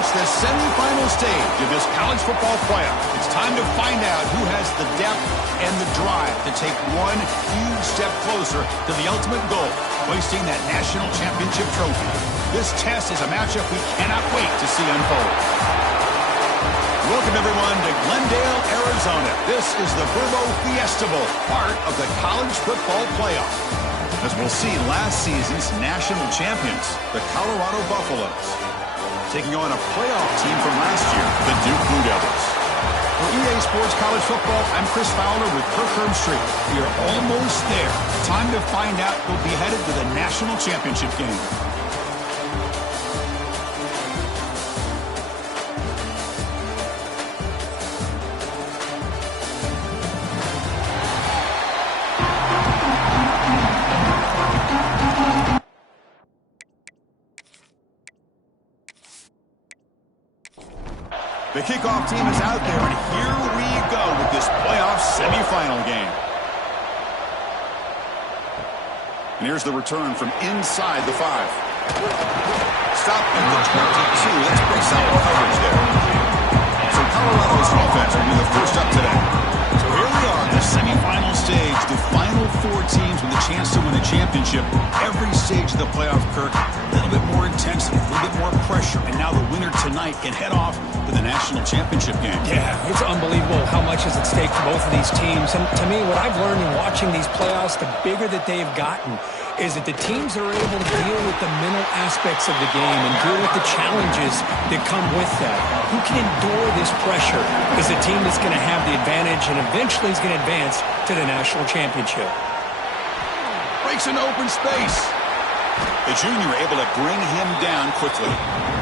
reached the semifinal stage of this college football playoff. It's time to find out who has the depth and the drive to take one huge step closer to the ultimate goal, hoisting that national championship trophy. This test is a matchup we cannot wait to see unfold. Welcome, everyone, to Glendale, Arizona. This is the Verbo Fiesta Bowl, part of the college football playoff. As we'll see, last season's national champions, the Colorado Buffaloes, taking on a playoff team from last year, the Duke Blue Devils. For EA Sports College Football, I'm Chris Fowler with Kirk Herbstreit. We are almost there. Time to find out who'll be headed to the national championship game. The kickoff team is out there, and here we go with this playoff semifinal game. And here's the return from inside the 5. Stop at the 22. That's pretty solid coverage there. So Colorado's offense will be the first up today. So here we are, the semifinal stage, the final 4 teams with a chance to win a championship. Every stage of the playoff, Kirk, a little bit more intensity, a little bit more pressure, and now the winner tonight can head off to the national championship game. Yeah, it's unbelievable how much is at stake for both of these teams. And to me, what I've learned in watching these playoffs, the bigger that they've gotten, is that the teams are able to deal with the mental aspects of the game and deal with the challenges that come with that. Who can endure this pressure is the team that's going to have the advantage and eventually is going to advance to the national championship. Breaks an open space. The junior able to bring him down quickly.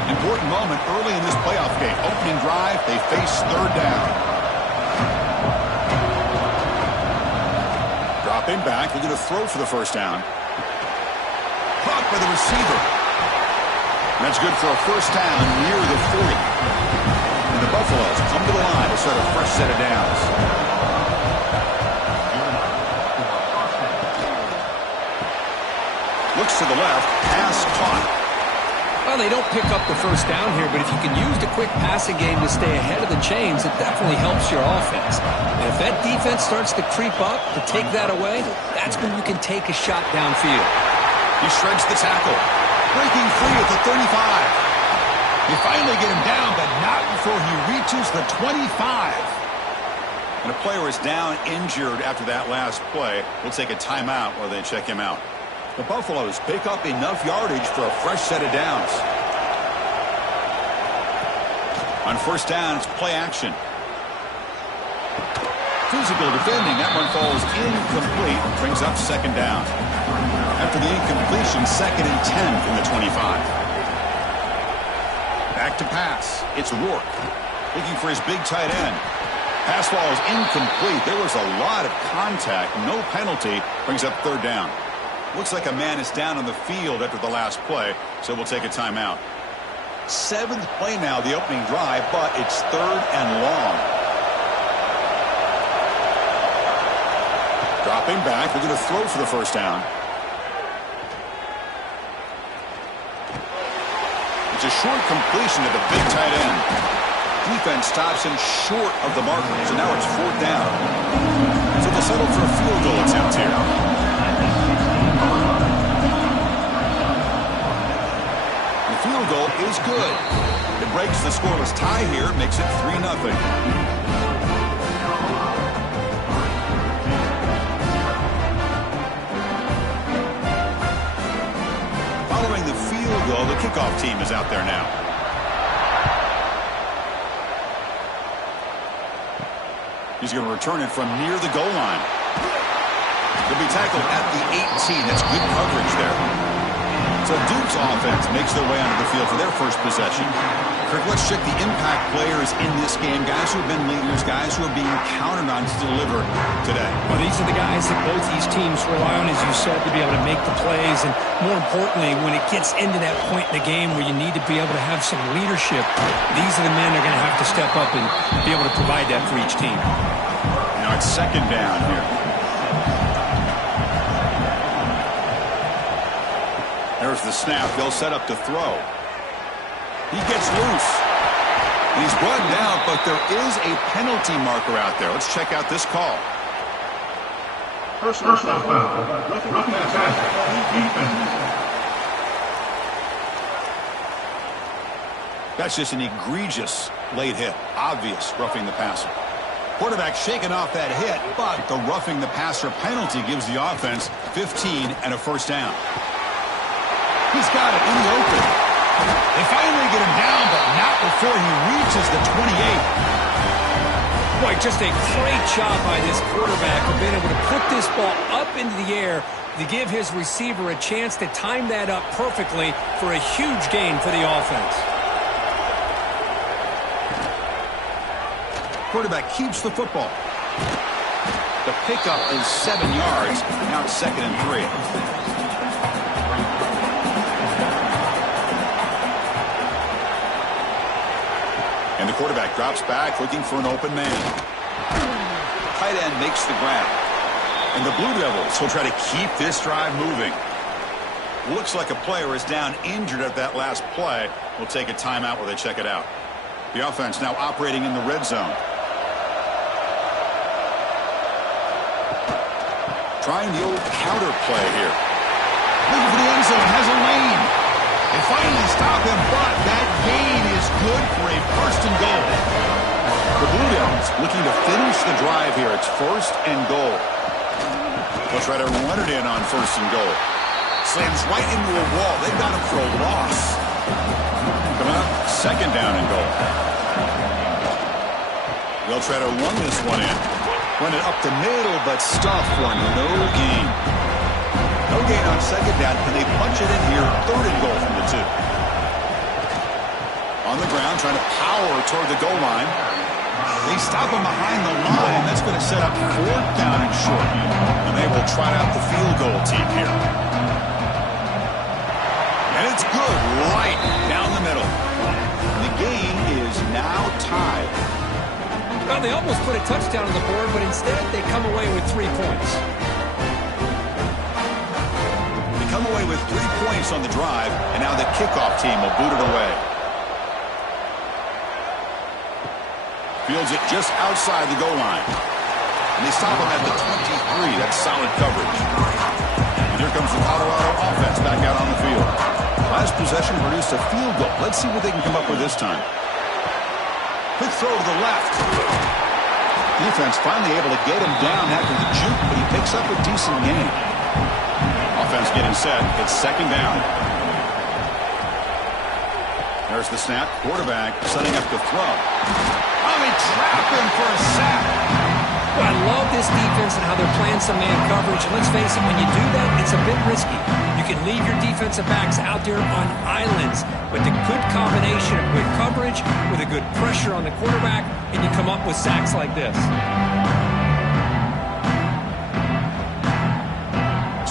Important moment early in this playoff game. Opening drive, they face third down. Dropping back, they're going to throw for the first down. Caught by the receiver. And that's good for a first down near the 40. And the Buffaloes come to the line to start a fresh set of downs. Looks to the left, pass caught. Well, they don't pick up the first down here, but if you can use the quick passing game to stay ahead of the chains, it definitely helps your offense. And if that defense starts to creep up, to take that away, that's when you can take a shot downfield. He shreds the tackle. Breaking free at the 35. They finally get him down, but not before he reaches the 25. And a player is down injured after that last play. We'll take a timeout while they check him out. The Buffaloes pick up enough yardage for a fresh set of downs. On first down, it's play action. Physical defending. That one falls incomplete. Brings up second down. After the incompletion, 2nd and 10 from the 25. Back to pass. It's Rourke. Looking for his big tight end. Pass ball is incomplete. There was a lot of contact. No penalty. Brings up third down. Looks like a man is down on the field after the last play, so we'll take a timeout. 7th play now, the opening drive, but it's third and long. Dropping back, they're going to throw for the first down. It's a short completion to the big tight end. Defense stops him short of the marker, so now it's 4th down. So they'll settle for a field goal attempt here. Field goal is good. It breaks the scoreless tie here, makes it 3-0. Following the field goal, the kickoff team is out there now. He's going to return it from near the goal line. He'll be tackled at the 18. That's good coverage there. So Duke's offense makes their way onto the field for their first possession. Kirk, let's check the impact players in this game. Guys who have been leaders, guys who are being counted on to deliver today. Well, these are the guys that both these teams rely on, as you said, to be able to make the plays. And more importantly, when it gets into that point in the game where you need to be able to have some leadership, these are the men that are going to have to step up and be able to provide that for each team. Now it's second down here. There's the snap. They'll set up to throw. He gets loose. And he's brought down, but there is a penalty marker out there. Let's check out this call. Personal foul. Roughing the passer. Defense. That's just an egregious late hit. Obvious roughing the passer. Quarterback shaking off that hit, but the roughing the passer penalty gives the offense 15 and a first down. He's got it in the open. They finally get him down, but not before he reaches the 28. Boy, just a great job by this quarterback of being able to put this ball up into the air to give his receiver a chance to time that up perfectly for a huge gain for the offense. Quarterback keeps the football. The pickup is 7 yards. Now it's 2nd and 3. And the quarterback drops back looking for an open man. Tight end makes the grab. And the Blue Devils will try to keep this drive moving. Looks like a player is down injured at that last play. We'll take a timeout while they check it out. The offense now operating in the red zone. Trying the old counter play here. Looking for the end zone, has a lane. They finally stop him, but that gain is good for a 1st and goal. The Blue Devils looking to finish the drive here. It's 1st and goal. They'll try to run it in on 1st and goal. Slams right into a wall. They've got him for a loss. Coming up, 2nd down and goal. They'll try to run this one in. Run it up the middle, but stuff for no gain. No gain on 2nd down. Can they punch it in here? 3rd and goal from the 2. On the ground, trying to power toward the goal line. They stop him behind the line. That's going to set up 4th down and short. And they will trot out the field goal team here. And it's good right down the middle. The game is now tied. Well, they almost put a touchdown on the board, but instead they come away with 3 points. They come away with 3 points on the drive, and now the kickoff team will boot it away. Fields it just outside the goal line. And they stop him at the 23. That's solid coverage. And here comes the Colorado offense back out on the field. Last possession produced a field goal. Let's see what they can come up with this time. Quick throw to the left. Defense finally able to get him down after the juke, but he picks up a decent gain. Offense getting set. It's 2nd down. There's the snap. Quarterback setting up the throw. Oh, they trap him for a sack. Well, I love this defense and how they're playing some man coverage. And let's face it, when you do that, it's a bit risky. You can leave your defensive backs out there on islands, but the good combination of good coverage with a good pressure on the quarterback, and you come up with sacks like this.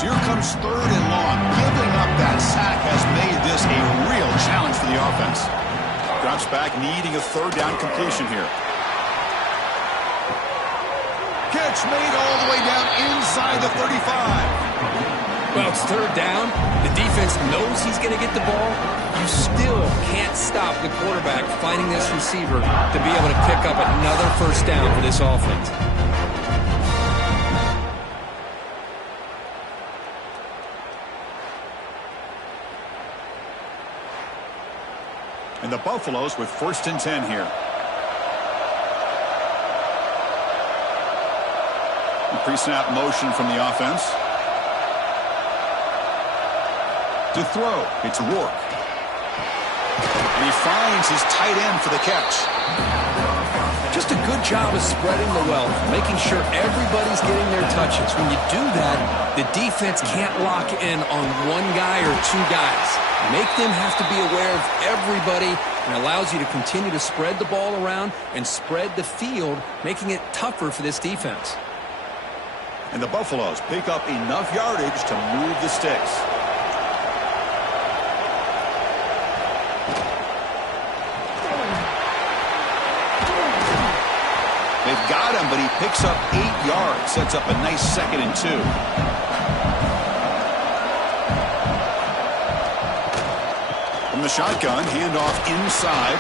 So here comes 3rd and long. Giving up that sack has made this a real challenge for the offense. Drops back, needing a 3rd down completion here. Catch made all the way down inside the 35. Well, it's 3rd down. The defense knows he's going to get the ball. You still can't stop the quarterback finding this receiver to be able to pick up another 1st down for this offense. And the Buffaloes with 1st and 10 here. Pre-snap motion from the offense. To throw, it's Rourke. And he finds his tight end for the catch. Just a good job of spreading the wealth, making sure everybody's getting their touches. When you do that, the defense can't lock in on one guy or 2 guys. Make them have to be aware of everybody, and allows you to continue to spread the ball around and spread the field, making it tougher for this defense. And the Buffaloes pick up enough yardage to move the sticks. They've got him, but he picks up 8 yards. Sets up a nice 2nd and 2. From the shotgun, handoff inside.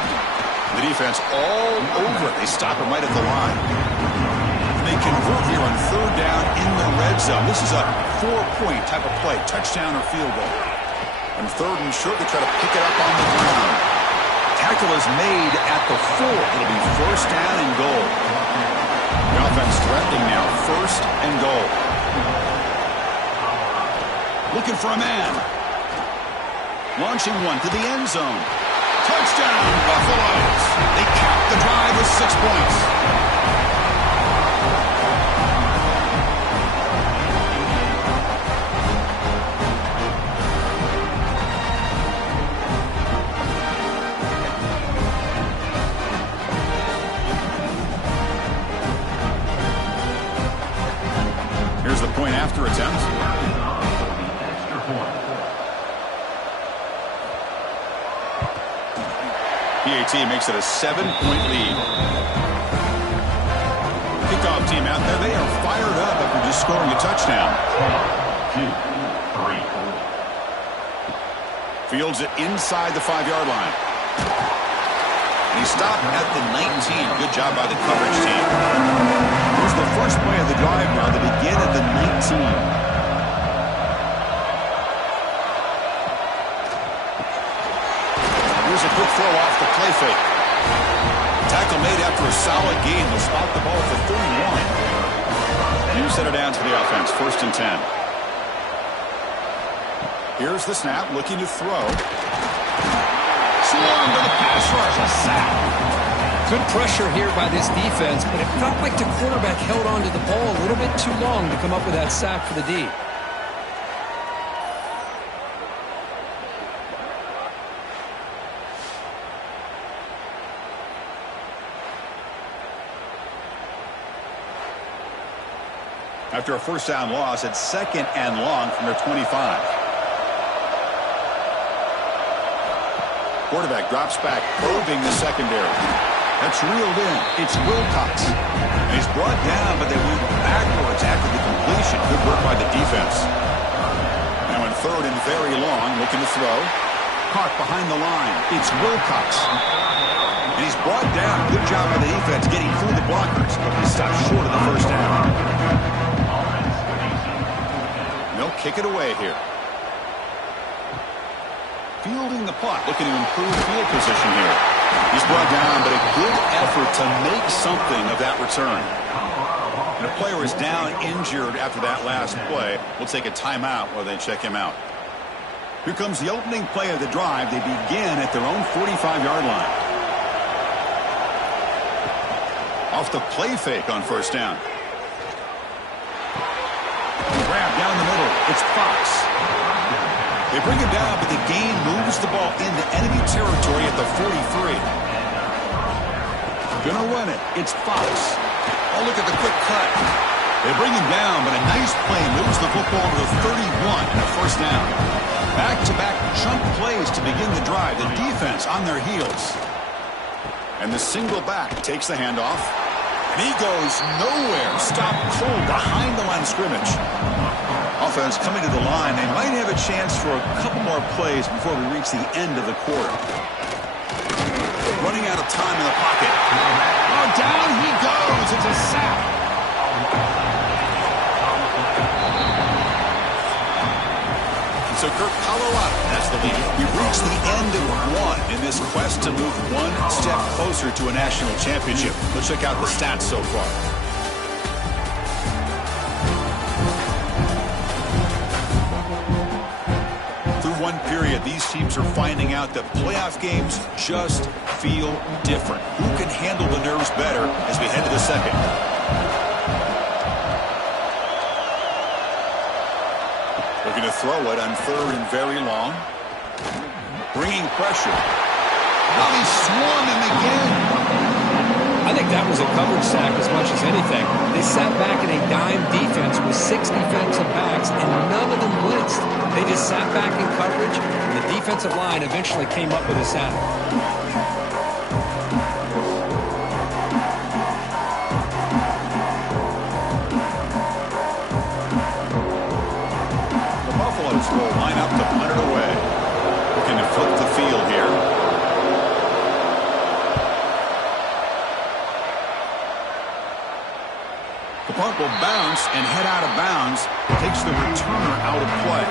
The defense all over it. They stop him right at the line. They convert here on third down in the red zone. This is a 4-point type of play, touchdown or field goal. On third and short, they try to pick it up on the ground. Tackle is made at the 4. It'll be first down and goal. The offense threatening now, first and goal. Looking for a man. Launching one to the end zone. Touchdown, Buffaloes. They cap the drive with 6 points. Here's the point after attempt. PAT makes it a 7-point lead. Kickoff team out there, they are fired up after just scoring a touchdown. 2, 3. Fields it inside the 5-yard line. And he stopped at the 19. Good job by the coverage team. Here's the first play of the drive now. They begin at the 19. Here's a quick throw off the play fake. Tackle made after a solid gain. They'll spot the ball for 31. You set it down to the offense. First and 10. Here's the snap. Looking to throw. Swarmed to the pass rush. A sack. Good pressure here by this defense, but it felt like the quarterback held on to the ball a little bit too long to come up with that sack for the D. After a first down loss, it's second and long from their 25. Quarterback drops back, probing the secondary. That's reeled in. It's Wilcox. And he's brought down, but they went backwards after the completion. Good work by the defense. Now in third and very long, looking to throw. Caught behind the line. It's Wilcox. And he's brought down. Good job by the defense getting through the blockers. But he stopped short of the first down. They'll kick it away here. Fielding the punt, looking to improve field position here. He's brought down, but a good effort to make something of that return. And a player is down injured after that last play. We'll take a timeout while they check him out. Here comes the opening play of the drive. They begin at their own 45-yard line. Off the play fake on first down. Grab down the middle. It's Fox. They bring him down, but the gain moves the ball into enemy territory at the 43. Gonna run it. It's Fox. Oh, look at the quick cut. They bring him down, but a nice play moves the football to the 31 and a first down. Back-to-back chunk plays to begin the drive. The defense on their heels. And the single back takes the handoff. And he goes nowhere. Stopped cold behind the line of scrimmage. Offense coming to the line. They might have a chance for a couple more plays before we reach the end of the quarter. Running out of time in the pocket. Oh, down he goes. It's a sack. So Kirk, Colorado, that's the lead. We've reached the end of one in this quest to move one step closer to a national championship. Let's check out the stats so far. Through one period, these teams are finding out that playoff games just feel different. Who can handle the nerves better as we head to the second? Looking to throw it on third and very long. Bringing pressure. Now he's swarming again. I think that was a coverage sack as much as anything. They sat back in a dime defense with 6 defensive backs, and none of them blitzed. They just sat back in coverage, and the defensive line eventually came up with a sack. Will line up to punt it away. Looking to flip the field here. The punt will bounce and head out of bounds. Takes the returner out of play.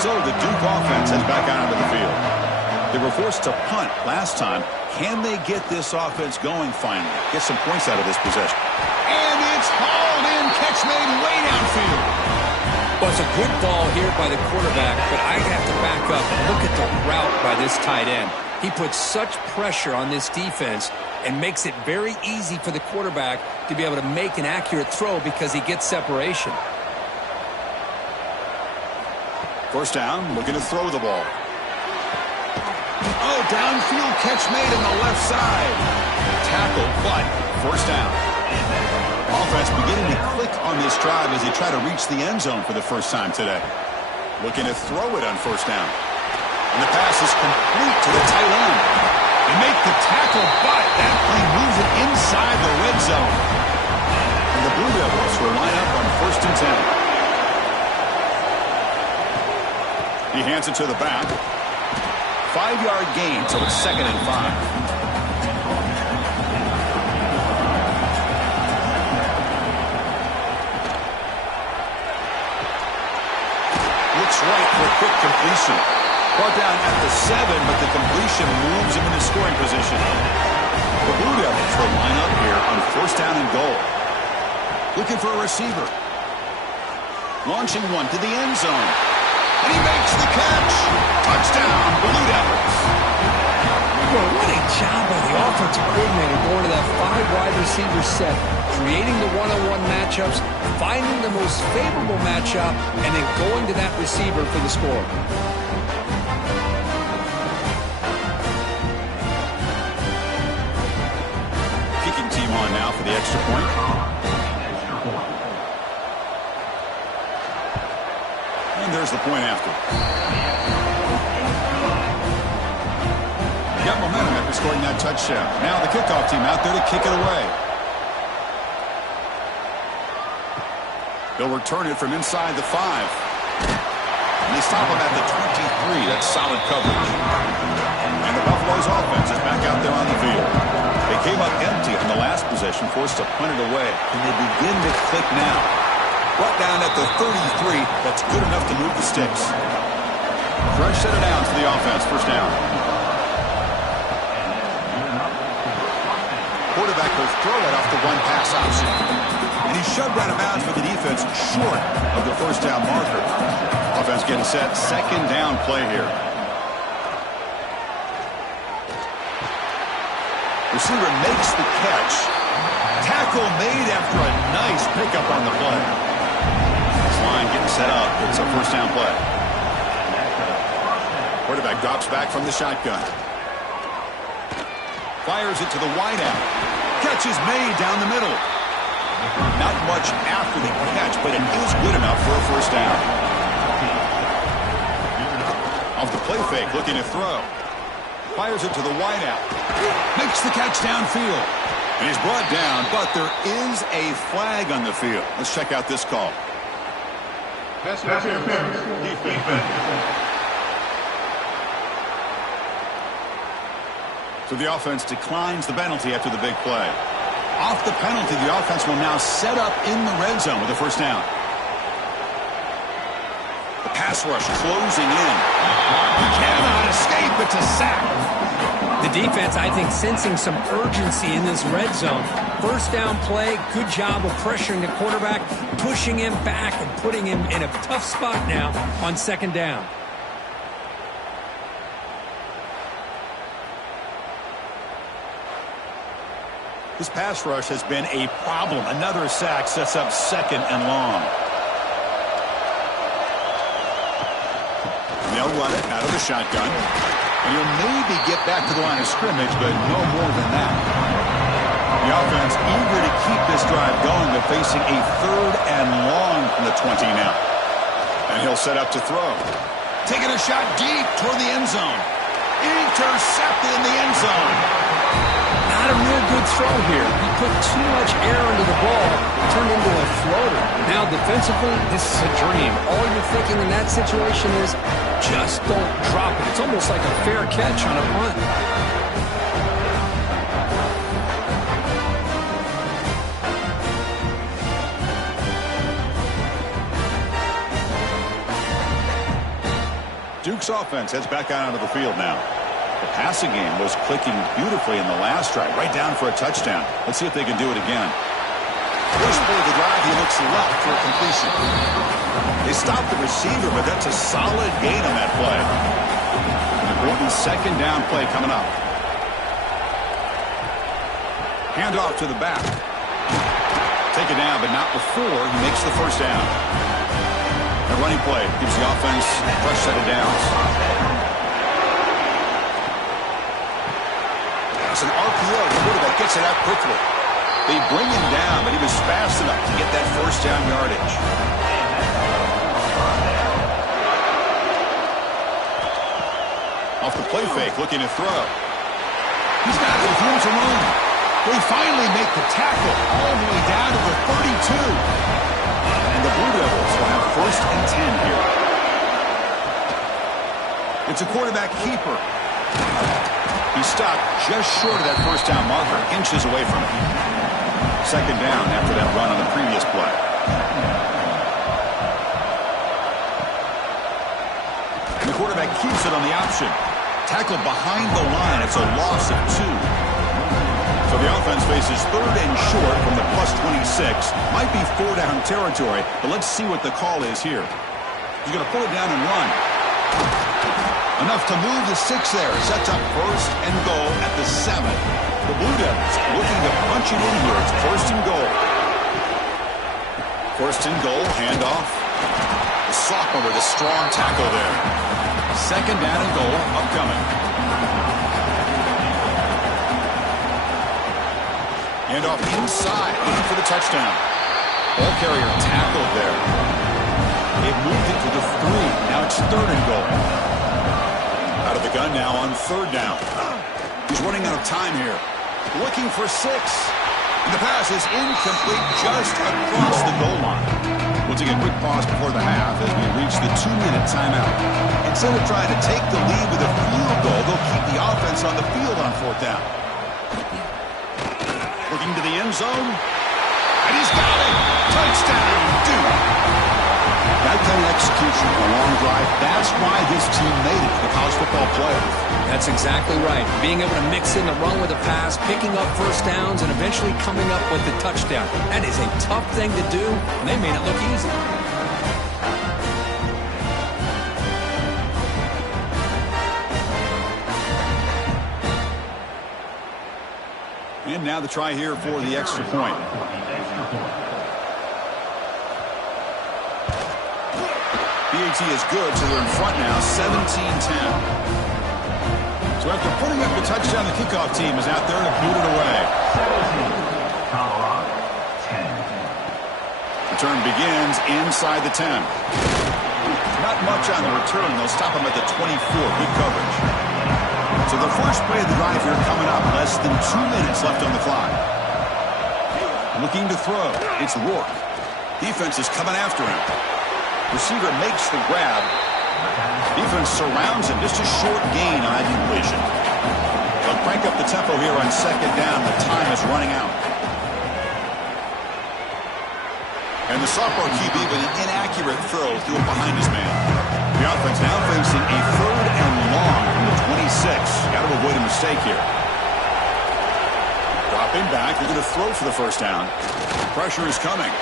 So the Duke offense heads back out onto the field. They were forced to punt last time. Can they get this offense going finally? Get some points out of this possession. And it's hauled in. Catch made way downfield. Well, it's a good ball here by the quarterback, but I have to back up and look at the route by this tight end. He puts such pressure on this defense and makes it very easy for the quarterback to be able to make an accurate throw because he gets separation. First down, looking to throw the ball. Oh, downfield catch made on the left side. Tackle, but first down. Offense beginning to click on this drive as they try to reach the end zone for the first time today. Looking to throw it on first down. And the pass is complete to the tight end. They make the tackle, but that play moves it inside the red zone. And the Blue Devils will line up on first and 10. He hands it to the back. 5-yard gain, so it's 2nd and 5. Right for a quick completion. Brought down at the 7, but the completion moves him into scoring position. The Blue Devils will line up here on first down and goal. Looking for a receiver. Launching one to the end zone. And he makes the catch. Touchdown, Blue Devils. Well, what a job by the offensive coordinator going to that 5-wide receiver set, creating the one-on-one matchups, finding the most favorable matchup, and then going to that receiver for the score. Kicking team on now for the extra point. And there's the point after. Got momentum after scoring that touchdown. Now the kickoff team out there to kick it away. They'll return it from inside the 5. And they stop him at the 23. That's solid coverage. And the Buffalo's offense is back out there on the field. They came up empty on the last possession, forced to punt it away. And they begin to click now. Brought down at the 33. That's good enough to move the sticks. Fresh set of downs for the offense. First down. Quarterback will throw it off the one pass option. And he's shoved out of bounds for the defense short of the first down marker. Offense getting set. Second down play here. Receiver makes the catch. Tackle made after a nice pickup on the play. This line getting set up. It's a first down play. Quarterback drops back from the shotgun. Fires it to the wideout. Catch is made down the middle. Not much after the catch, but it is good enough for a first down. Off the play fake, looking to throw. Fires it to the wideout. Makes the catch downfield. And he's brought down, but there is a flag on the field. Let's check out this call. Pass interference. Defense. So the offense declines the penalty after the big play. Off the penalty, the offense will now set up in the red zone with a first down. The pass rush closing in. He cannot escape. It's a sack. The defense, I think, sensing some urgency in this red zone. First down play, good job of pressuring the quarterback, pushing him back and putting him in a tough spot now on second down. This pass rush has been a problem. Another sack sets up second and long. They'll run it out of the shotgun. And he'll maybe get back to the line of scrimmage, but no more than that. The offense eager to keep this drive going, but facing a third and long from the 20 now. And he'll set up to throw. Taking a shot deep toward the end zone. Intercepted in the end zone. Not a real good throw here. He put too much air into the ball, turned into a floater. Now defensively, this is a dream. All you're thinking in that situation is just don't drop it. It's almost like a fair catch on a punt. Duke's offense heads back out onto the field now. The passing game was clicking beautifully in the last drive, right down for a touchdown. Let's see if they can do it again. First play of the drive, he looks left for a completion. They stopped the receiver, but that's a solid gain on that play. An important second down play coming up. Handoff to the back. Take it down, but not before he makes the first down. A running play gives the offense a fresh set of downs. It's an RPO. The quarterback gets it out quickly. They bring him down, but he was fast enough to get that first down yardage. Off the play fake, looking to throw. He's got it with room to run. They finally make the tackle all the way down to the 32. And the Blue Devils will have first and 10 here. It's a quarterback keeper. He stopped just short of that first down marker, inches away from it. Second down after that run on the previous play. And the quarterback keeps it on the option. Tackled behind the line. It's a loss of 2. So the offense faces third and short from the plus 26. Might be 4-down territory, but let's see what the call is here. He's going to pull it down and run. Enough to move the 6 there. Sets up first and goal at the 7. The Blue Devils looking to punch it in here. It's first and goal. First and goal, handoff. The sophomore with a strong tackle there. Second down and goal, upcoming. Handoff inside, looking for the touchdown. Ball carrier tackled there. They've moved it to the 3. Now it's third and goal. Out of the gun now on third down. He's running out of time here. Looking for 6. And the pass is incomplete just across the goal line. We'll take a quick pause before the half as we reach the 2-minute timeout. Instead of trying to take the lead with a field goal, they'll keep the offense on the field on fourth down. Looking to the end zone. And he's got it. Touchdown, Duke. That kind of execution on a long drive, that's why this team made it to the college football playoff. That's exactly right. Being able to mix in the run with a pass, picking up first downs, and eventually coming up with the touchdown. That is a tough thing to do, and they made it look easy. And now the try here for the extra point. BAT is good, so they're in front now, 17-10. So after putting up the touchdown, the kickoff team is out there to boot it away. 17, Colorado, 10. Return begins inside the 10. Not much on the return. They'll stop him at the 24. Good coverage. So the first play of the drive here coming up. Less than 2 minutes left on the clock. Looking to throw. It's Rourke. Defense is coming after him. Receiver makes the grab. Defense surrounds him. Just a short gain on that completion. They'll crank up the tempo here on second down. The time is running out. And the sophomore QB with an inaccurate throw threw it behind his man. The offense now facing a third and long from the 26. Got to avoid a mistake here. Dropping back. They're going to throw for the first down. Pressure is coming.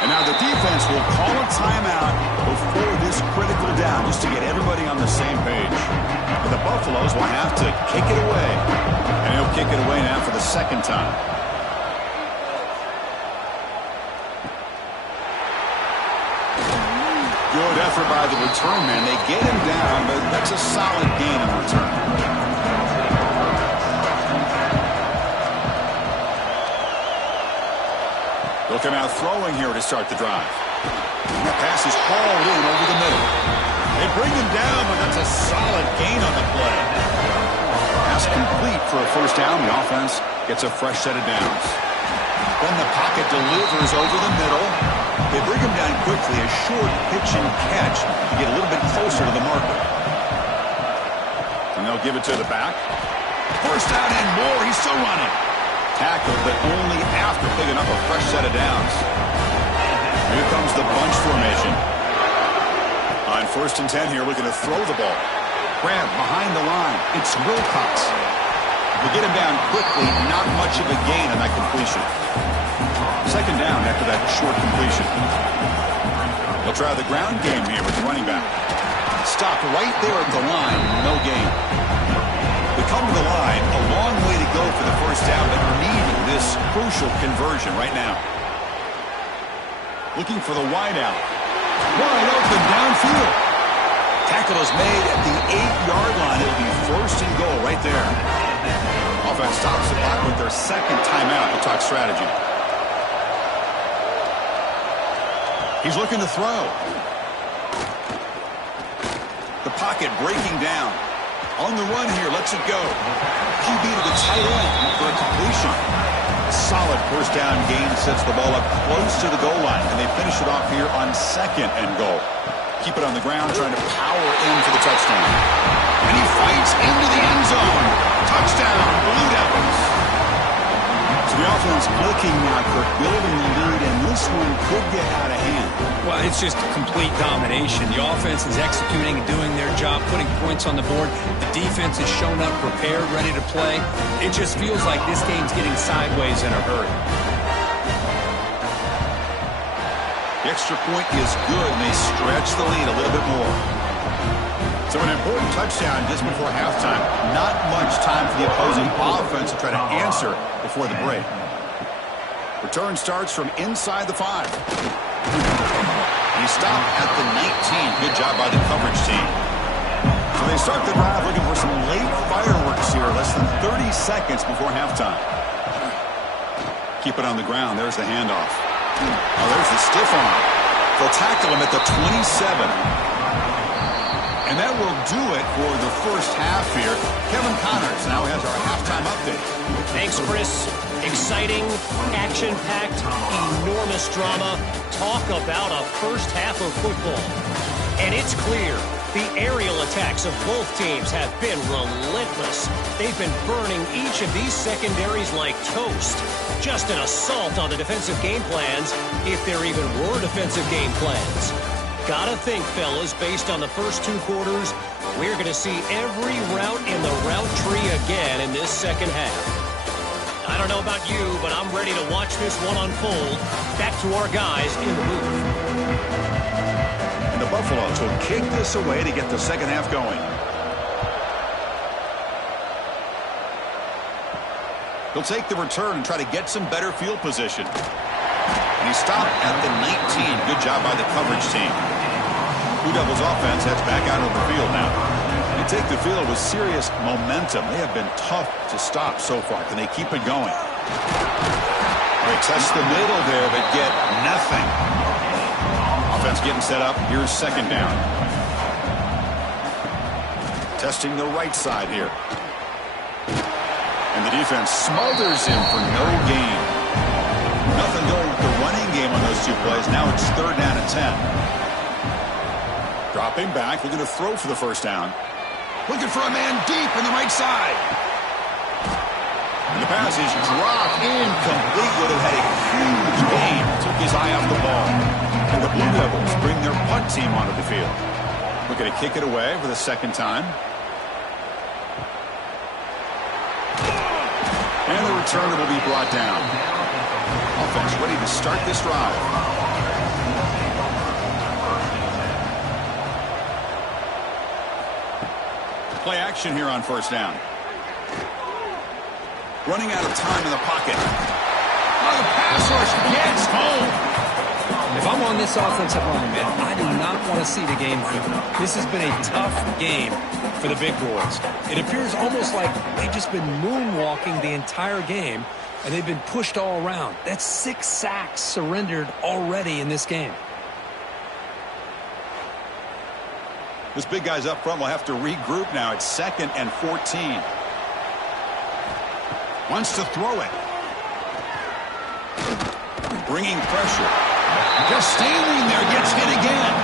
And now the defense will call a timeout before this critical down just to get everybody on the same page. And the Buffaloes will have to kick it away. And he'll kick it away now for the second time. Good effort by the return man. They get him down, but that's a solid gain in return. They'll come out throwing here to start the drive. And that pass is hauled in over the middle. They bring him down, but that's a solid gain on the play. Pass complete for a first down. The offense gets a fresh set of downs. Then the pocket delivers over the middle. They bring him down quickly. A short pitch and catch to get a little bit closer to the marker. And they'll give it to the back. First down and more. He's still running. Tackled, but only after picking up a fresh set of downs. Here comes the bunch formation. On 1st and 10 here, looking to throw the ball. Grab behind the line. It's Wilcox. We get him down quickly. Not much of a gain on that completion. 2nd down after that short completion. They'll try the ground game here with the running back. Stopped right there at the line. No gain. We come to the line. A long way to go for the 1st down, but needing this crucial conversion right now. Looking for the wideout. Wide open downfield. Tackle is made at the 8-yard line. It'll be 1st and goal right there. Offense stops the clock with their 2nd timeout to talk strategy. He's looking to throw. The pocket breaking down. On the run here, lets it go. QB to the tight end for a completion. A solid 1st down gain sets the ball up close to the goal line, and they finish it off here on 2nd and goal. Keep it on the ground, trying to power in for the touchdown. And he fights into the end zone. Touchdown, Blue Devils. So the offense clicking now, Kirk, building the lead, and this one could get out of hand. Well, it's just complete domination. The offense is executing and doing their job, putting points on the board. The defense has shown up, prepared, ready to play. It just feels like this game's getting sideways in a hurry. The extra point is good, and they stretch the lead a little bit more. So an important touchdown just before halftime. Not much time for the opposing offense to try to answer before the break. Return starts from inside the 5. He stopped at the 19. Good job by the coverage team. So they start the drive looking for some late fireworks here, less than 30 seconds before halftime. Keep it on the ground. There's the handoff. Oh, there's the stiff arm. They'll tackle him at the 27. And that will do it for the 1st half here. Kevin Connors now has our halftime update. Thanks, Chris. Exciting, action-packed, enormous drama. Talk about a 1st half of football. And it's clear the aerial attacks of both teams have been relentless. They've been burning each of these secondaries like toast. Just an assault on the defensive game plans, if there even were defensive game plans. Gotta think, fellas, based on the first 2 quarters, we're going to see every route in the route tree again in this 2nd half. I don't know about you, but I'm ready to watch this one unfold. Back to our guys in the booth. And the Buffaloes will kick this away to get the 2nd half going. He'll take the return and try to get some better field position. And he stopped at the 19. Good job by the coverage team. Blue Devils offense heads back out of the field now. They take the field with serious momentum. They have been tough to stop so far. Can they keep it going? They test the middle there, but get nothing. Offense getting set up. Here's 2nd down. Testing the right side here. And the defense smothers him for no gain. Nothing going with the running game on those 2 plays. Now it's 3rd down and 10. Dropping back, looking to throw for the 1st down. Looking for a man deep in the right side. And the pass is dropped incomplete. Would have had a huge gain. Took his eye off the ball. And the Blue Devils bring their punt team onto the field. Looking to kick it away for the 2nd time. And the returner will be brought down. Offense ready to start this drive. Play action here on 1st down. Running out of time in the pocket. Oh, the pass rush gets home. If I'm on this offensive line, man, I do not want to see the game through. This has been a tough game for the big boys. It appears almost like they've just been moonwalking the entire game, and they've been pushed all around. That's 6 sacks surrendered already in this game. This big guy's up front will have to regroup now. It's 2nd and 14. Wants to throw it. Bringing pressure. Just standing there, gets hit again.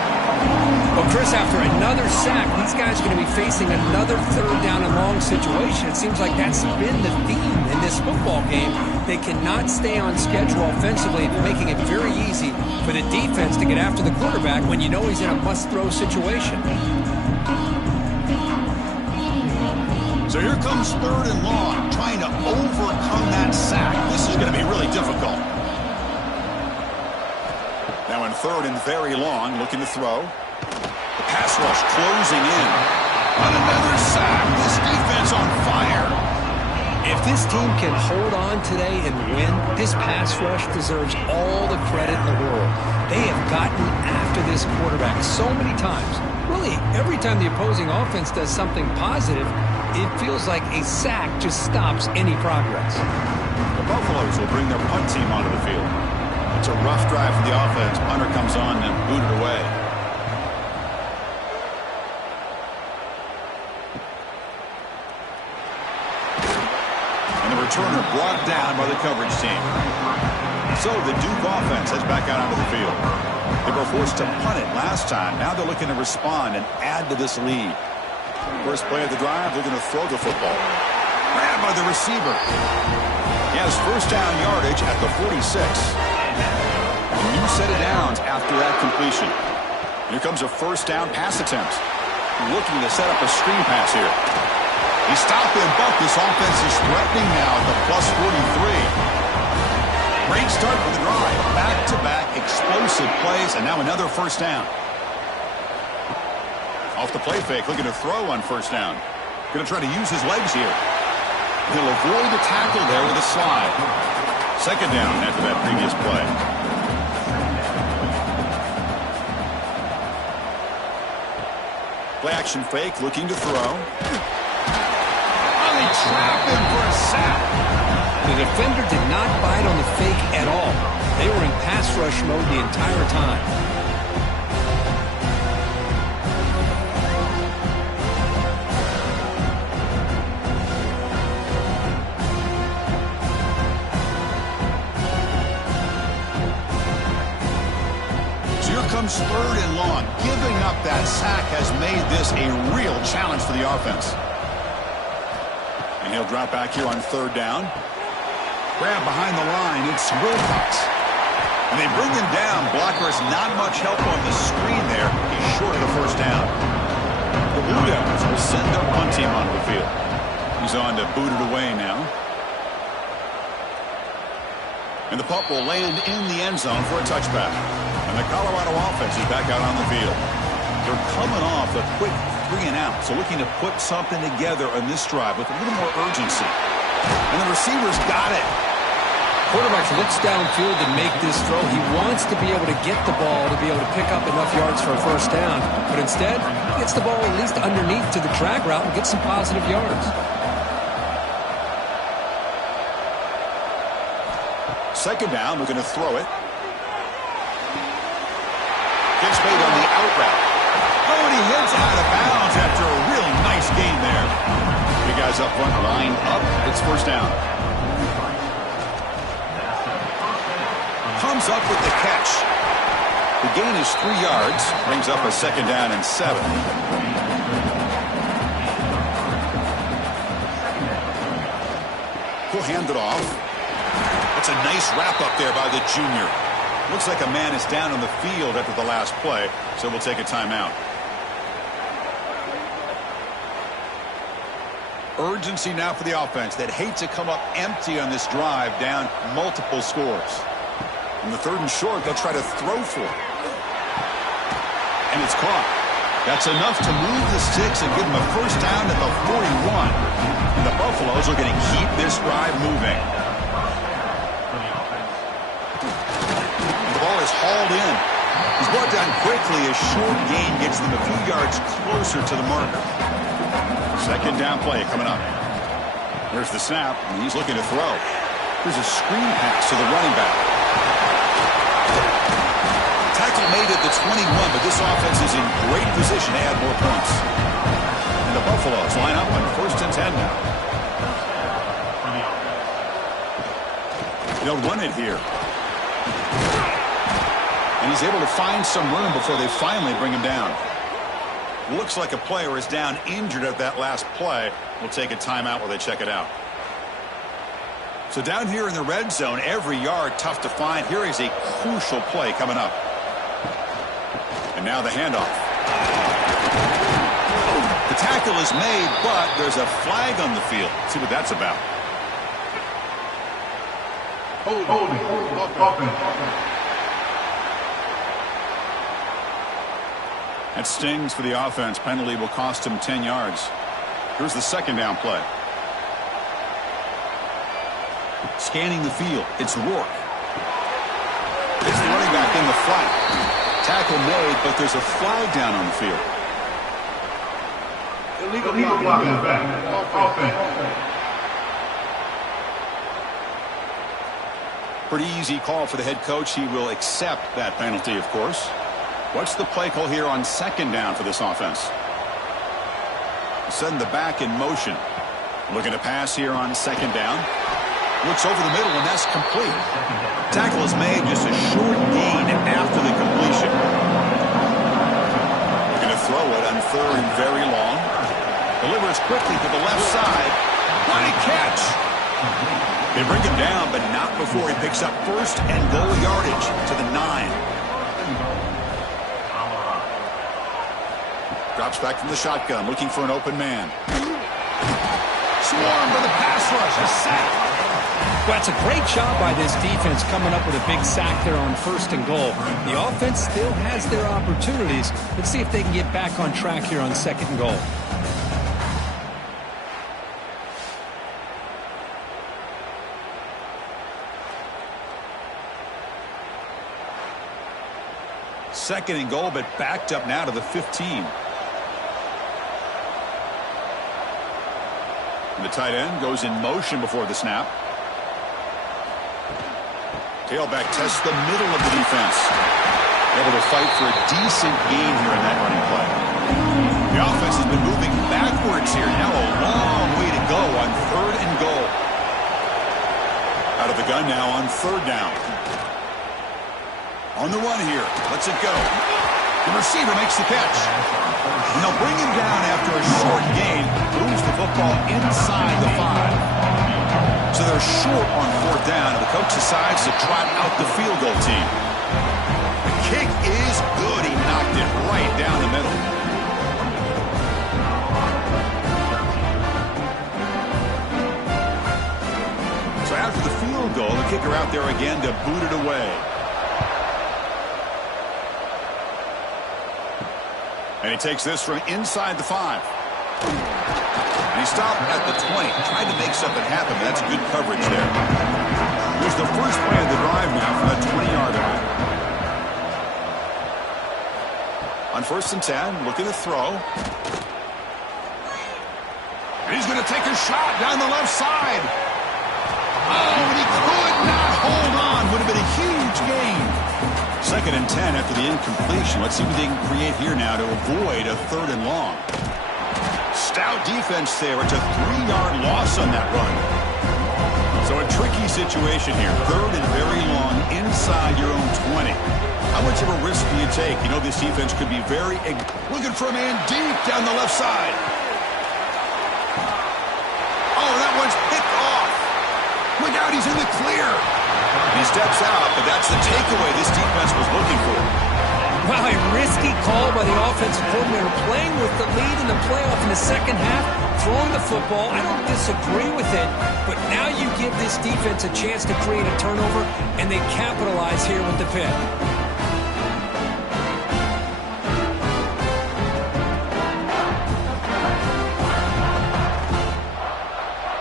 Well, Chris, after another sack, these guys are going to be facing another 3rd down and long situation. It seems like that's been the theme in this football game. They cannot stay on schedule offensively, making it very easy for the defense to get after the quarterback when you know he's in a must-throw situation. So here comes 3rd and long, trying to overcome that sack. This is going to be really difficult. Now in 3rd and very long, looking to throw. The pass rush closing in. On another sack, this defense on fire. If this team can hold on today and win, this pass rush deserves all the credit in the world. They have gotten after this quarterback so many times. Really, every time the opposing offense does something positive, it feels like a sack just stops any progress. The Buffaloes will bring their punt team onto the field. It's a rough drive for the offense. Punter comes on and booted away. And the returner brought down by the coverage team. So the Duke offense heads back out onto the field. They were forced to punt it last time. Now they're looking to respond and add to this lead. First play of the drive, they're going to throw the football. Grabbed by the receiver. He has first down yardage at the 46. A new set of downs after that completion. Here comes a first down pass attempt. Looking to set up a screen pass here. He stopped him, but this offense is threatening now at the plus 43. Great start for the drive. Back-to-back explosive plays, and now another first down. Off the play fake, looking to throw on first down. Going to try to use his legs here. He'll avoid the tackle there with a slide. Second down after that previous play. Play action fake, looking to throw. Oh, they trap him for a sack. The defender did not bite on the fake at all. They were in pass rush mode the entire time. Comes 3rd and long. Giving up that sack has made this a real challenge for the offense. And he'll drop back here on 3rd down. Grab behind the line. It's Wilcox. And they bring him down. Blockers not much help on the screen there. He's short of the first down. The Blue Devils will send their punt team onto the field. He's on to boot it away now. And the punt will land in the end zone for a touchback. And the Colorado offense is back out on the field. They're coming off a quick 3 and out, so looking to put something together on this drive with a little more urgency. And the receivers got it. Quarterback looks downfield to make this throw. He wants to be able to get the ball to be able to pick up enough yards for a first down. But instead, he gets the ball at least underneath to the drag route and gets some positive yards. Second down, we're going to throw it. Gets made on the out route. Oh, and he hits out of bounds after a really nice gain there. The guys up front lined up. It's first down. Comes up with the catch. The gain is 3 yards. Brings up a second down and 7. He'll hand it off. That's a nice wrap up there by the junior. Looks like a man is down on the field after the last play, so we'll take a timeout. Urgency now for the offense that hate to come up empty on this drive, down multiple scores. In the 3rd and short, they'll try to throw for it. And it's caught. That's enough to move the sticks and give them a first down at the 41. And the Buffaloes are going to keep this drive moving. Hauled in. He's brought down quickly. A short gain gets them a few yards closer to the marker. Second down play coming up. There's the snap, and he's looking to throw. There's a screen pass to the running back. Tackle made at the 21, but this offense is in great position to add more points. And the Buffaloes line up on 1st and 10 now. They'll run it here. And he's able to find some room before they finally bring him down. Looks like a player is down injured at that last play. We'll take a timeout while they check it out. So down here in the red zone, every yard tough to find. Here is a crucial play coming up. And now the handoff. The tackle is made, but there's a flag on the field. Let's see what that's about. Holding. Offense. That stings for the offense. Penalty will cost him 10 yards. Here's the second down play. Scanning the field. It's Rourke. It's the running back in the flat. Tackle made, but there's a flag down on the field. Illegal blocking is back. Offense. Pretty easy call for the head coach. He will accept that penalty, of course. What's the play call here on second down for this offense? Setting the back in motion. Looking to pass here on second down. Looks over the middle, and that's complete. Tackle is made, just a short gain after the completion. Looking to throw it on third and very long. Delivers quickly to the left side. What a catch! They bring him down, but not before he picks up first and goal yardage to the 9. Drops back from the shotgun, looking for an open man. Swarmed by the pass rush, a sack. Well, it's a great job by this defense coming up with a big sack there on first and goal. The offense still has their opportunities. Let's see if they can get back on track here on second and goal. Second and goal, but backed up now to the 15. The tight end goes in motion before the snap. Tailback tests the middle of the defense. Able to fight for a decent gain here in that running play. The offense has been moving backwards here. Now a long way to go on third and goal. Out of the gun now on third down. On the run here. Lets it go. The receiver makes the catch. And they'll bring him down after a short gain. Moves the football inside the 5. So they're short on fourth down, and the coach decides to trot out the field goal team. The kick is good. He knocked it right down the middle. So after the field goal, the kicker out there again to boot it away. And he takes this from inside the 5. And he stopped at the 20, tried to make something happen, but that's good coverage there. Here's the first play of the drive now from that 20-yard line. On first and 10, looking to throw. And he's going to take a shot down the left side. Oh, and he could not hold on. Would have been a huge gain. Second and 10 after the incompletion. Let's see what they can create here now to avoid a third and long. Stout defense there. It's a 3-yard loss on that run. So a tricky situation here. Third and very long inside your own 20. How much of a risk do you take? You know this defense could be very... Looking for a man deep down the left side. Oh, that one's picked off. Look out, he's in the clear. He steps out, but that's the takeaway this defense was looking for. Wow, a risky call by the offensive coordinator, playing with the lead in the playoff in the second half, throwing the football. I don't disagree with it, but now you give this defense a chance to create a turnover, and they capitalize here with the pick.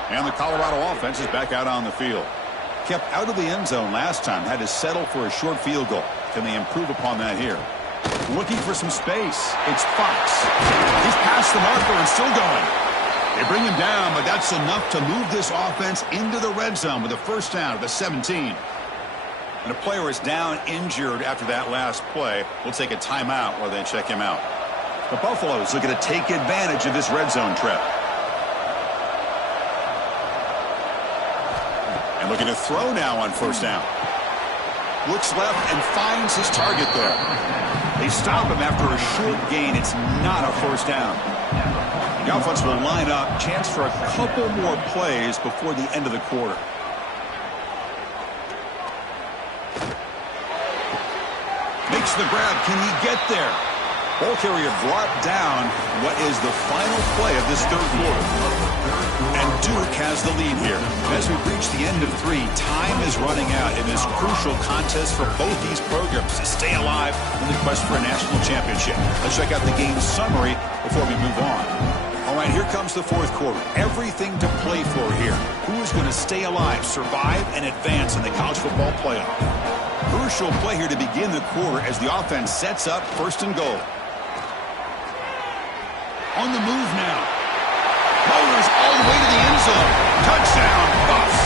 And the Colorado offense is back out on the field. Kept out of the end zone last time, had to settle for a short field goal. Can they improve upon that here? Looking for some space. It's Fox. He's past the marker and still going. They bring him down, but that's enough to move this offense into the red zone with a first down at the 17. And a player is down injured after that last play. We'll take a timeout while they check him out. The Buffaloes looking to take advantage of this red zone trip. And looking to throw now on first down. Looks left and finds his target there. They stop him after a short gain. It's not a first down. The offense will line up. Chance for a couple more plays before the end of the quarter. Makes the grab. Can he get there? Ball carrier brought down. What is the final play of this third quarter? And Duke has the lead here. As we reach the end of 3, time is running out in this crucial contest for both these programs to stay alive in the quest for a national championship. Let's check out the game summary before we move on. All right, here comes the fourth quarter. Everything to play for here. Who is going to stay alive, survive, and advance in the college football playoff? Crucial play here to begin the quarter as the offense sets up first and goal. On the move now. Motors all the way to the end zone. Touchdown, Buffs.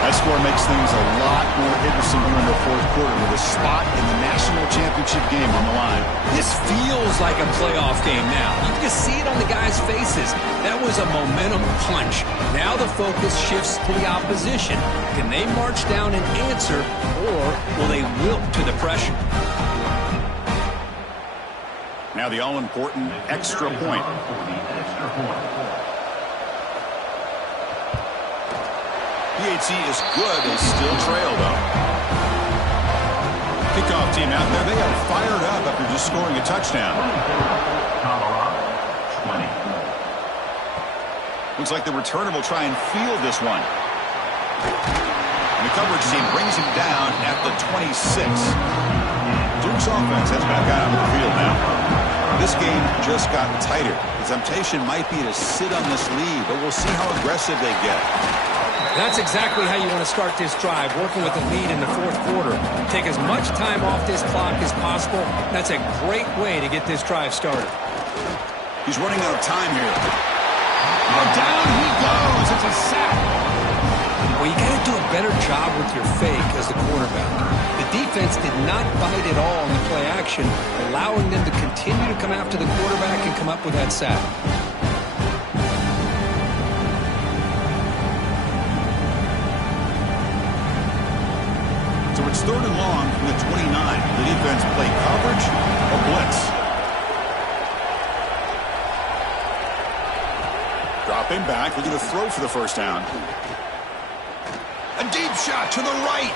That score makes things a lot more interesting here in the fourth quarter with a spot in the national championship game on the line. This feels like a playoff game now. You can just see it on the guys' faces. That was a momentum punch. Now the focus shifts to the opposition. Can they march down and answer, or will they wilt to the pressure? Now the all-important extra point. PAT is good. They still trail, though. Kickoff team out there. They got fired up after just scoring a touchdown. Looks like the returner will try and field this one. And the coverage team brings him down at the 26. Duke's offense heads back out on the field now. This game just got tighter. The temptation might be to sit on this lead, but we'll see how aggressive they get. That's exactly how you want to start this drive, working with the lead in the fourth quarter. Take as much time off this clock as possible. That's a great way to get this drive started. He's running out of time here. Oh, down he goes. It's a sack. Well, you got to do a better job with your fake as the quarterback. The defense did not bite at all in the play action, allowing them to continue to come after the quarterback and come up with that sack. So it's 3rd and long from the 29. The defense play coverage or blitz. Dropping back, looking to throw for the first down. A deep shot to the right.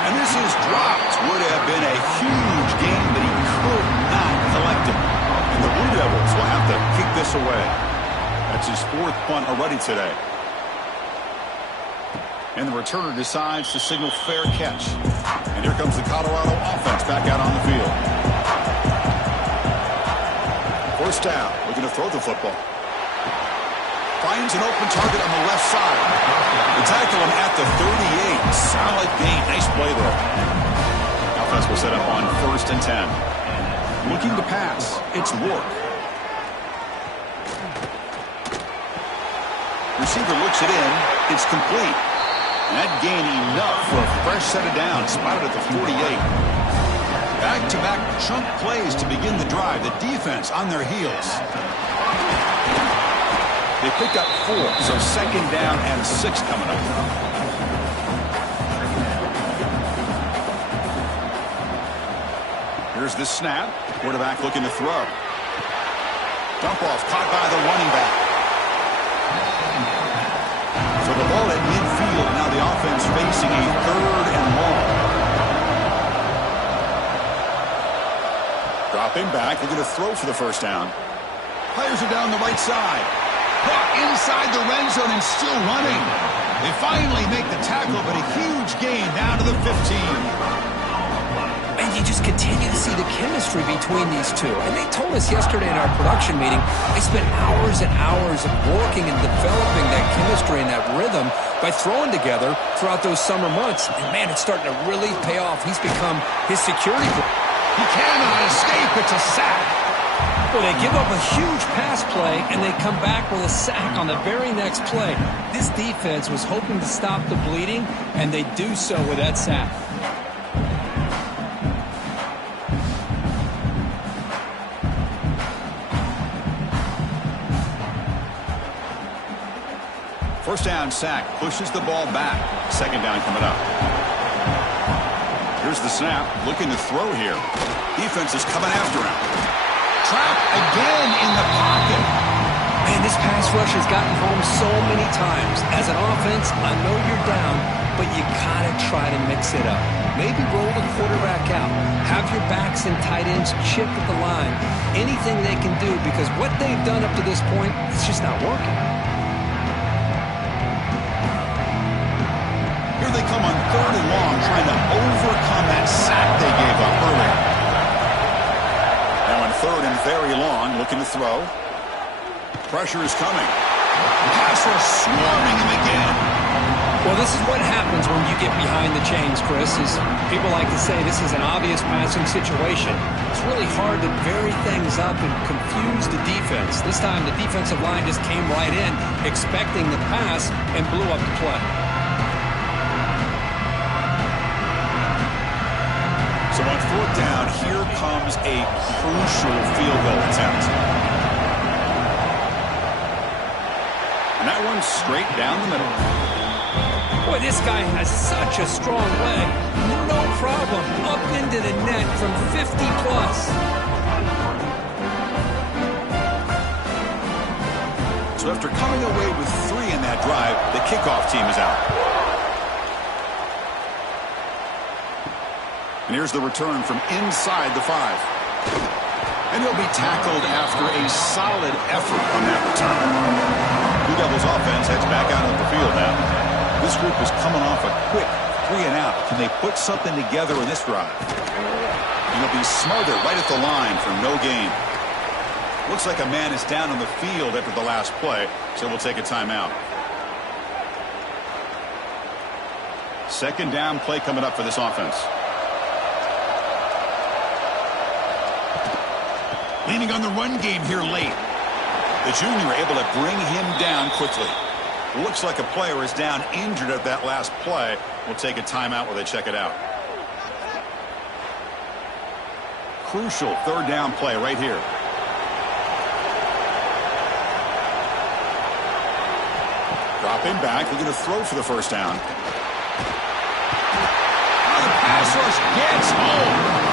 And this is dropped. Would have been a huge gain, but he could not collect it. And the Blue Devils will have to kick this away. That's his 4th punt already today. And the returner decides to signal fair catch. And here comes the Colorado offense back out on the field. First down, looking to throw the football. Finds an open target on the left side. They tackle him at the 38. Solid gain. Nice play there. Offense will set up on 1st and 10. Looking to pass. It's Rourke. Receiver looks it in. It's complete. And that gain enough for a fresh set of downs. Spotted at the 48. Back-to-back chunk plays to begin the drive. The defense on their heels. They pick up 4, so 2nd down and 6 coming up. Here's the snap. Quarterback looking to throw. Dump off caught by the running back. So the ball at midfield. Now the offense facing a 3rd and long. Dropping back, looking to throw for the first down. Players are down the right side. Caught inside the red zone and still running. They finally make the tackle, but a huge gain down to the 15. And you just continue to see the chemistry between these two. And they told us yesterday in our production meeting, they spent hours and hours of working and developing that chemistry and that rhythm by throwing together throughout those summer months. And, man, it's starting to really pay off. He's become his security. He cannot escape. It's a sack. Well, they give up a huge pass play, and they come back with a sack on the very next play. This defense was hoping to stop the bleeding, and they do so with that sack. First down sack, pushes the ball back. 2nd down coming up. Here's the snap, looking to throw here. Defense is coming after him. Trapped again in the pocket. Man, And this pass rush has gotten home so many times. As an offense, I know you're down, but you gotta try to mix it up. Maybe roll the quarterback out. Have your backs and tight ends chip at the line. Anything they can do, because what they've done up to this point, it's just not working. Here they come on 3rd and long, trying to overcome that sack they gave up earlier. Now on 3rd and very long, looking to throw. Pressure is coming. Pass rush swarming him again. Well, this is what happens when you get behind the chains, Chris. Is people like to say this is an obvious passing situation. It's really hard to vary things up and confuse the defense. This time the defensive line just came right in, expecting the pass, and blew up the play. So on 4th down, here comes a crucial field goal attempt. And that one's straight down the middle. Boy, this guy has such a strong leg. No problem. Up into the net from 50 plus. So after coming away with 3 in that drive, the kickoff team is out. And here's the return from inside the 5. And he'll be tackled after a solid effort on that return. Blue Devils offense heads back out of the field now. This group is coming off a quick 3 and out. Can they put something together in this drive? And he'll be smothered right at the line for no gain. Looks like a man is down on the field after the last play, so we'll take a timeout. 2nd down play coming up for this offense. Leaning on the run game here late. The junior able to bring him down quickly. Looks like a player is down injured at that last play. We'll take a timeout while they check it out. Crucial 3rd down play right here. Dropping back, looking to throw for the 1st down. Oh, the pass rush gets home.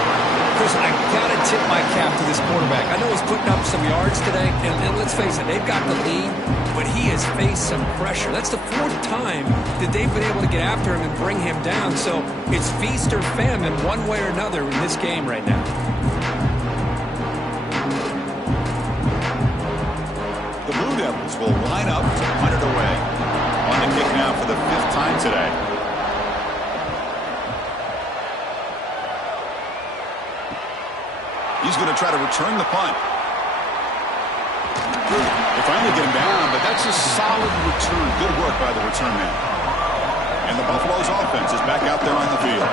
Chris, I got to tip my cap to this quarterback. I know he's putting up some yards today, and let's face it, they've got the lead, but he has faced some pressure. That's the 4th time that they've been able to get after him and bring him down. So it's feast or famine one way or another in this game right now. The Blue Devils will line up to punt it away. On the kick now for the 5th time today. He's going to try to return the punt. They finally get him down, but that's a solid return. Good work by the return man. And the Buffalo's offense is back out there on the field.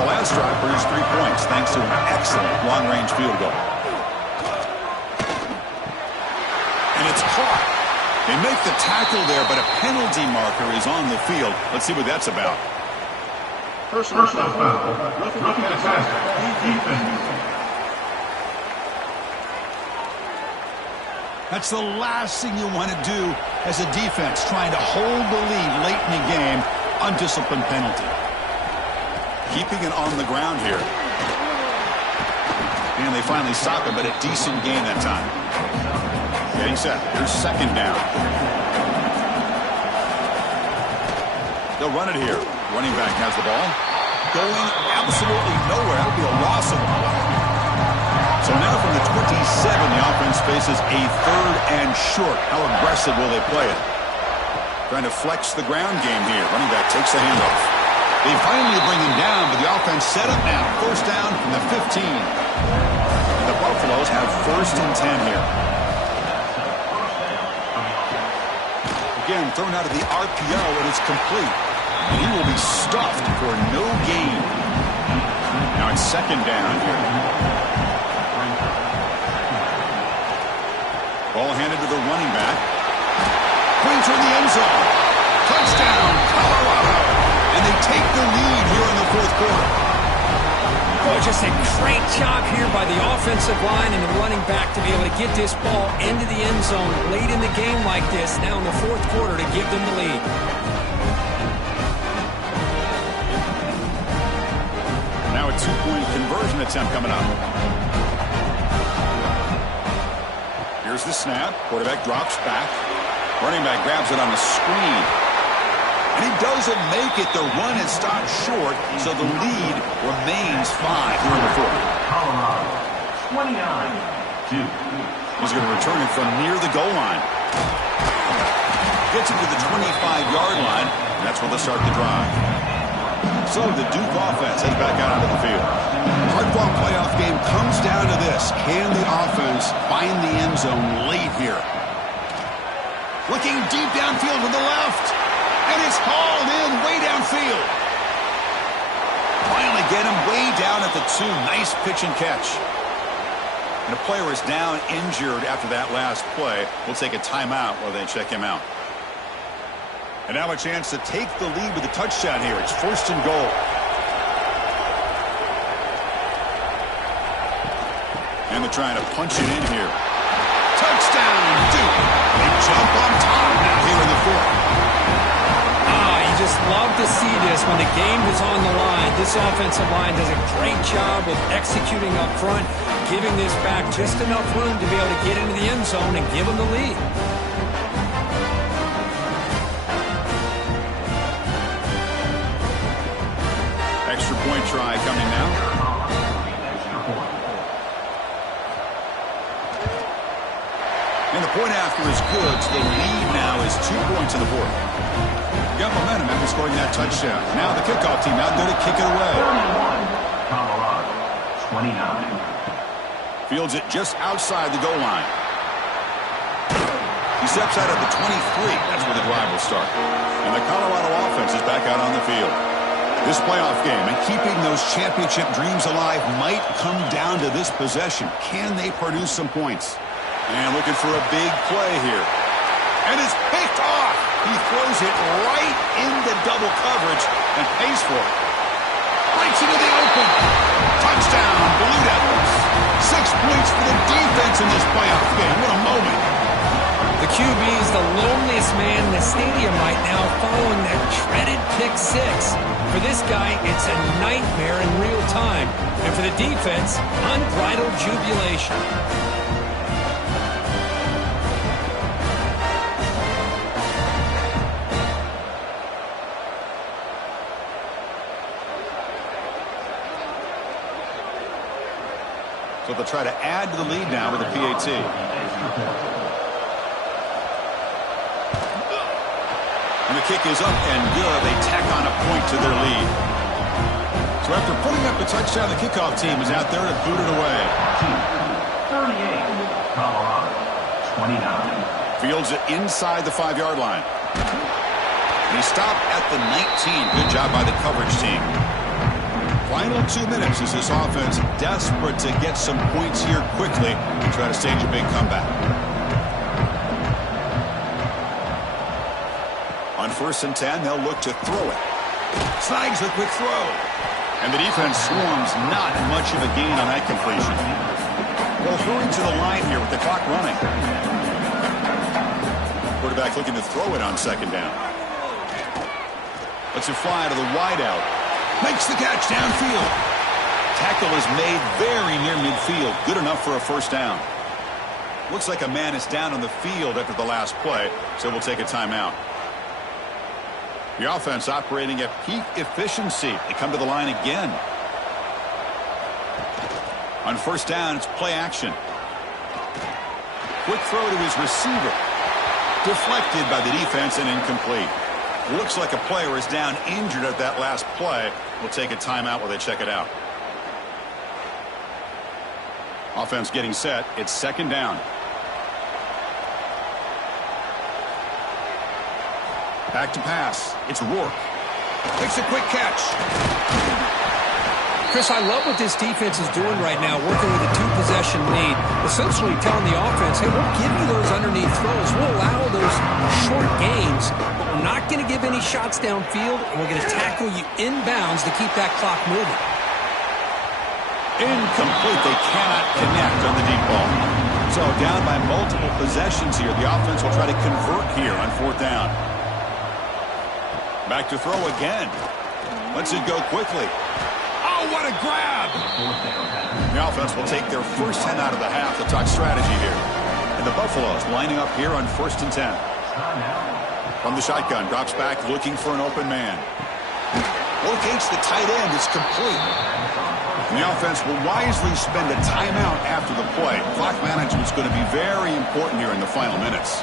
The last drive produced 3 points thanks to an excellent long-range field goal. And it's caught. They make the tackle there, but a penalty marker is on the field. Let's see what that's about. Personal foul. Looking at defense. That's the last thing you want to do as a defense, trying to hold the lead late in the game. Undisciplined penalty. Keeping it on the ground here. And they finally stop it, but a decent gain that time. Getting set. Here's 2nd down. They'll run it here. Running back has the ball. Going absolutely nowhere. That'll be a loss of the ball. So now from the 27, the offense faces a 3rd and short. How aggressive will they play it? Trying to flex the ground game here. Running back takes the handoff. They finally bring him down, but the offense set up now. 1st down from the 15. And the Buffaloes have 1st and 10 here. Again, thrown out of the RPO, and it's complete. And he will be stuffed for no gain. Now it's 2nd down here. Ball handed to the running back. Going toward the end zone. Touchdown, Colorado. And they take the lead here in the 4th quarter. Boy, just a great job here by the offensive line and the running back to be able to get this ball into the end zone late in the game like this, now in the 4th quarter, to give them the lead. Now a 2-point conversion attempt coming up. Here's Here's the snap. Quarterback drops back. Running back grabs it on the screen. And he doesn't make it. The run is stopped short, so the lead remains 5 here in the fourth. Colorado, 29-2. He's going to return it from near the goal line. Gets it to the 25-yard line, and that's where they'll start the drive. So the Duke offense heads back out onto the field. Hard-fought playoff game comes down to this. Can the offense find the end zone late here? Looking deep downfield to the left. And it's hauled in way downfield. Finally get him way down at the 2. Nice pitch and catch. And a player is down injured after that last play. We'll take a timeout while they check him out. And now a chance to take the lead with a touchdown here. It's 1st and goal. And they're trying to punch it in here. Touchdown, Duke. They jump on top now here in the fourth. You just love to see this when the game is on the line. This offensive line does a great job of executing up front, giving this back just enough room to be able to get into the end zone and give them the lead. Extra point try coming now. And the point after is good, so the lead now is 2 points in the fourth. Got momentum after scoring that touchdown. Now the kickoff team out there to kick it away. Colorado, 29. Fields it just outside the goal line. He steps out at the 23. That's where the drive will start. And the Colorado offense is back out on the field. This playoff game and keeping those championship dreams alive might come down to this possession. Can they produce some points? And looking for a big play here. And it's picked off. He throws it right into double coverage and pays for it. Breaks into the open. Touchdown, Blue Devils. 6 points for the defense in this playoff game. What a moment. The QB is the loneliest man in the stadium right now following that dreaded pick 6. For this guy, it's a nightmare in real time. And for the defense, unbridled jubilation. So they'll try to add to the lead now with a PAT. And the kick is up and good. They tack on a point to their lead. So after putting up a touchdown, the kickoff team is out there to boot it away. 38, Colorado, 29. Fields it inside the 5-yard line. And he stopped at the 19. Good job by the coverage team. Final 2 minutes as this offense desperate to get some points here quickly and try to stage a big comeback. On 1st and 10, they'll look to throw it. Snags a quick throw. And the defense swarms not much of a gain on that completion. They'll hurry to the line here with the clock running. Quarterback looking to throw it on 2nd down. Lets it fly to the wideout. Makes the catch downfield. Tackle is made very near midfield. Good enough for a 1st down. Looks like a man is down on the field after the last play, so we'll take a timeout. The offense operating at peak efficiency. They come to the line again. On 1st down, it's play action. Quick throw to his receiver. Deflected by the defense and incomplete. Looks like a player is down injured at that last play. We'll take a timeout while they check it out. Offense getting set. It's 2nd down. Back to pass. It's Rourke. Makes a quick catch. Chris, I love what this defense is doing right now, working with a 2-possession lead, essentially telling the offense, hey, we'll give you those underneath throws. We'll allow those short gains, but we're not going to give any shots downfield, and we're going to tackle you inbounds to keep that clock moving. Incomplete. They cannot connect on the deep ball. So down by multiple possessions here. The offense will try to convert here on 4th down. Back to throw again. Lets it go quickly. Oh, what a grab! The offense will take their first 10 out of the half. They'll talk strategy here. And the Buffaloes lining up here on 1st and 10. From the shotgun, drops back looking for an open man. Locates the tight end. It's complete. And the offense will wisely spend a timeout after the play. Clock management is going to be very important here in the final minutes.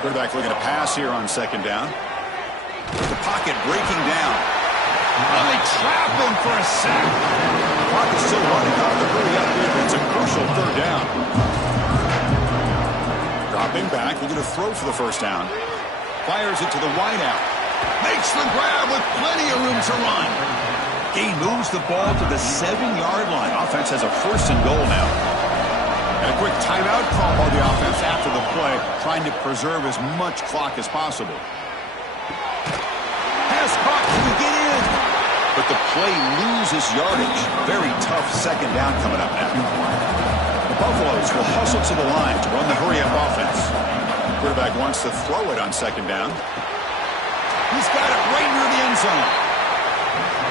Quarterback looking to pass here on 2nd down. The pocket breaking down. Oh, they trap him for a sack. The clock is still running out. They're really up here, but it's a crucial 3rd down. Dropping back, looking to throw for the 1st down. Fires it to the wideout. Makes the grab with plenty of room to run. He moves the ball to the 7-yard line. Offense has a 1st and goal now. And a quick timeout call by the offense after the play, trying to preserve as much clock as possible. Pass caught. Can we get in? But the play loses yardage. Very tough 2nd down coming up now. The Buffaloes will hustle to the line to run the hurry-up offense. Quarterback wants to throw it on 2nd down. He's got it right near the end zone.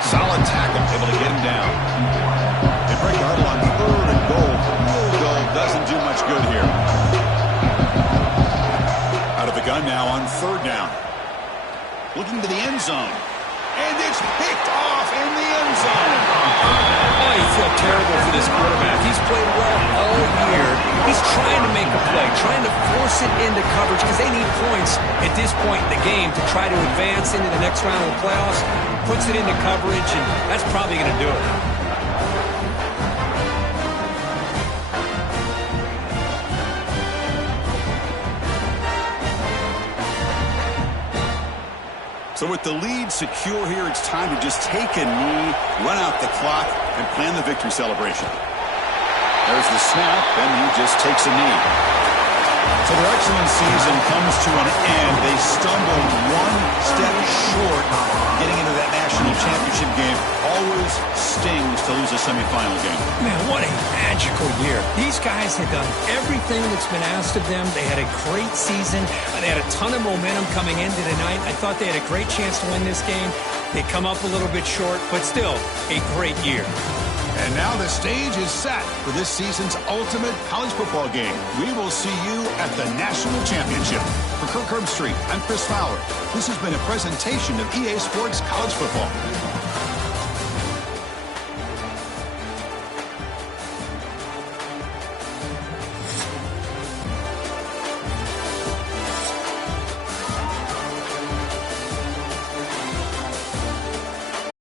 Solid tackle, able to get him down. They break the huddle on 3rd and goal. Field goal doesn't do much good here. Out of the gun now on 3rd down. Looking to the end zone. And it's picked off in the end zone. Oh, you feel terrible for this quarterback. He's played well all year. He's trying to make a play, trying to force it into coverage because they need points at this point in the game to try to advance into the next round of the playoffs. Puts it into coverage, and that's probably going to do it. So with the lead secure here, it's time to just take a knee, run out the clock, and plan the victory celebration. There's the snap, and he just takes a knee. So their excellent season comes to an end. They stumbled one step short getting into that national championship game. Always stings to lose a semifinal game. Man, what a magical year. These guys had done everything that's been asked of them. They had a great season. They had a ton of momentum coming into tonight. I thought they had a great chance to win this game. They come up a little bit short, but still a great year. And now the stage is set for this season's ultimate college football game. We will see you at the National Championship. For Kirk Herbstreit, I'm Chris Fowler. This has been a presentation of EA Sports College Football.